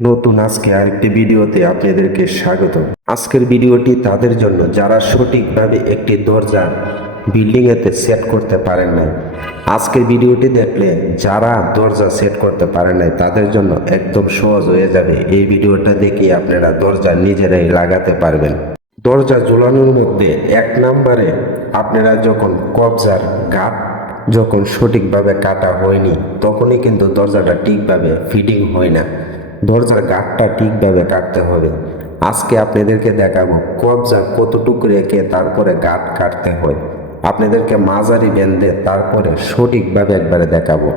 নতুন আজকে আরেকটি ভিডিওতে আপনাদেরকে স্বাগত আজকের ভিডিওটি তাদের জন্য যারা সঠিকভাবে একটি দরজা বিল্ডিংয়েতে সেট করতে পারেন নাই। আজকের ভিডিওটি দেখলে যারা দরজা সেট করতে পারেন নাই, তাদের জন্য একদম সহজ হয়ে যাবে। এই ভিডিওটা দেখে আপনারা দরজা নিজেরাই লাগাতে পারবেন। দরজা ঝুলানোর মধ্যে এক নম্বরে আপনারা যখন কবজার গাট যখন সঠিকভাবে কাটা হয়নি, তখনই কিন্তু দরজাটা ঠিকভাবে ফিটিং হয় না। দরজার গাঁটটা ঠিকভাবে কাটতে হবে। আজকে আপনাদেরকে দেখাবো কবজা কতটুকু রেখে তারপরে গাঁট কাটতে হয়। আপনাদেরকে মাঝারি বেঁধে তারপরে সঠিকভাবে একবারে দেখাবো।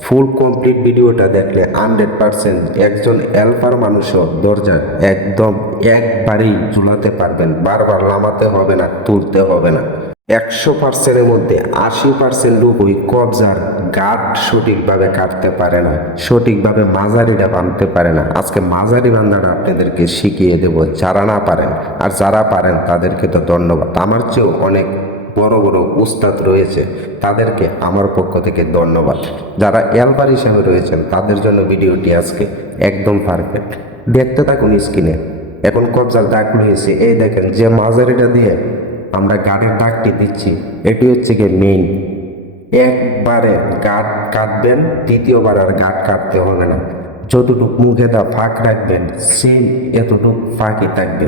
ফুল কমপ্লিট ভিডিওটা দেখলে হান্ড্রেড পারসেন্ট একজন এলফার মানুষও দরজা একদম একবারেই ঝুলাতে পারবেন, বারবার লামাতে হবে না, তুলতে হবে না। একশো পার্সেন্টের মধ্যে আশি পার্সেন্ট লোক ওই কবজার গাঠ সঠিকভাবে কাটতে পারে না, সঠিকভাবে মাঝারিটা বাঁধতে পারে না। আজকে মাঝারি বান্ধাটা আপনাদেরকে শিখিয়ে দেব, যারা না পারেন, আর যারা পারেন তাদেরকে তো ধন্যবাদ। আমার চেয়েও অনেক বড় বড় উস্তাদ রয়েছে, তাদেরকে আমার পক্ষ থেকে ধন্যবাদ। যারা এলবার হিসাবে রয়েছেন, তাদের জন্য ভিডিওটি আজকে একদম পারফেক্ট দেখতে থাকুন স্ক্রিনে। এখন কবজার দাগ রয়েছে এই দেখেন যে মাঝারিটা দিয়ে আমরা গাড়ির দাগটি দিচ্ছি, এটি হচ্ছে গিয়ে মেইন একবারে গাট কাটবেন, দ্বিতীয়বার আর গাট কাটতে হবে না। যতটুক মুখে দা ফাঁক রাখবেন সেম এতটুক ফাঁকই থাকবে।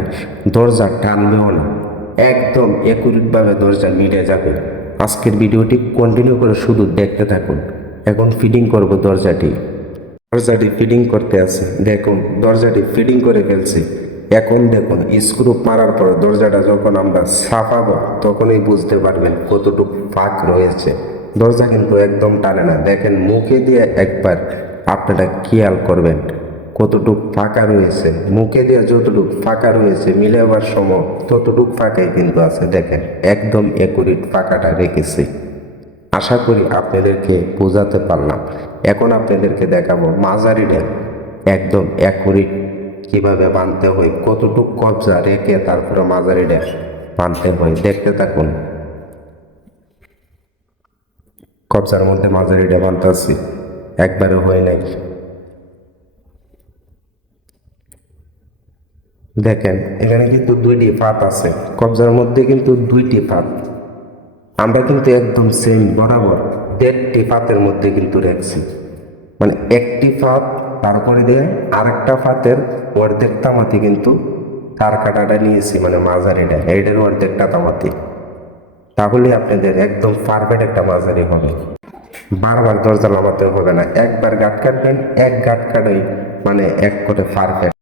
দরজা টানবেও না। একদম একুরেটভাবে দরজা মিটে যাবে। আজকের ভিডিওটি কন্টিনিউ করে শুধু দেখতে থাকুন। এখন ফিডিং করব দরজাটি। দরজাটি ফিডিং করতে আছে। দেখুন, দরজাটি ফিডিং করে ফেলছি। এখন দেখুন স্ক্রু মারার পর দরজাটা যখন আমরা সাফাবো, তখনই বুঝতে পারবেন কতটুকু ফাঁক রয়েছে। দরজা কিন্তু একদম টানে না। দেখেন মুখে দিয়ে একবার আপনারা খেয়াল করবেন কতটুক ফাঁকা রয়েছে। মুখে দিয়ে যতটুক ফাঁকা রয়েছে, মিলাবার সময় ততটুক ফাঁকাই কিন্তু আছে। দেখেন একদম একুরিট ফাঁকাটা রেখেছি। আশা করি আপনাদেরকে বোঝাতে পারলাম। এখন আপনাদেরকে দেখাবো মাঝারিটা একদম একুরিট কীভাবে বাঁধতে হয়, কতটুক কবজা রেখে তারপরে মাঝারি মাঝারিটা বাঁধতে হয়। দেখতে থাকুন। কবজার মধ্যে মাঝারি মাঝারিটা বাঁধতেছি একবারে হয় নাই। দেখেন, এখানে কিন্তু দুইটি ফাঁত আছে। কবজার মধ্যে কিন্তু দুইটি ফাঁত আমরা কিন্তু একদম সেম বরাবর দেড়টি ফাতের মধ্যে কিন্তু রেখেছি। মানে একটি ফাত তারপরে দিয়ে আরেকটা ফাতের অর্ধেক তামাতি কিন্তু তার কাটাটা নিয়েছি মানে মাঝারিটা, এইটার অর্ধেকটা তামাতি। তাহলে আপনাদের একদম পারফেক্ট একটা মাঝারি হবে। বারবার দরজা নামাতে হবে না, একবার গাঁট কাটবেন, এক গাট কাটাই মানে এক করে পারফেক্ট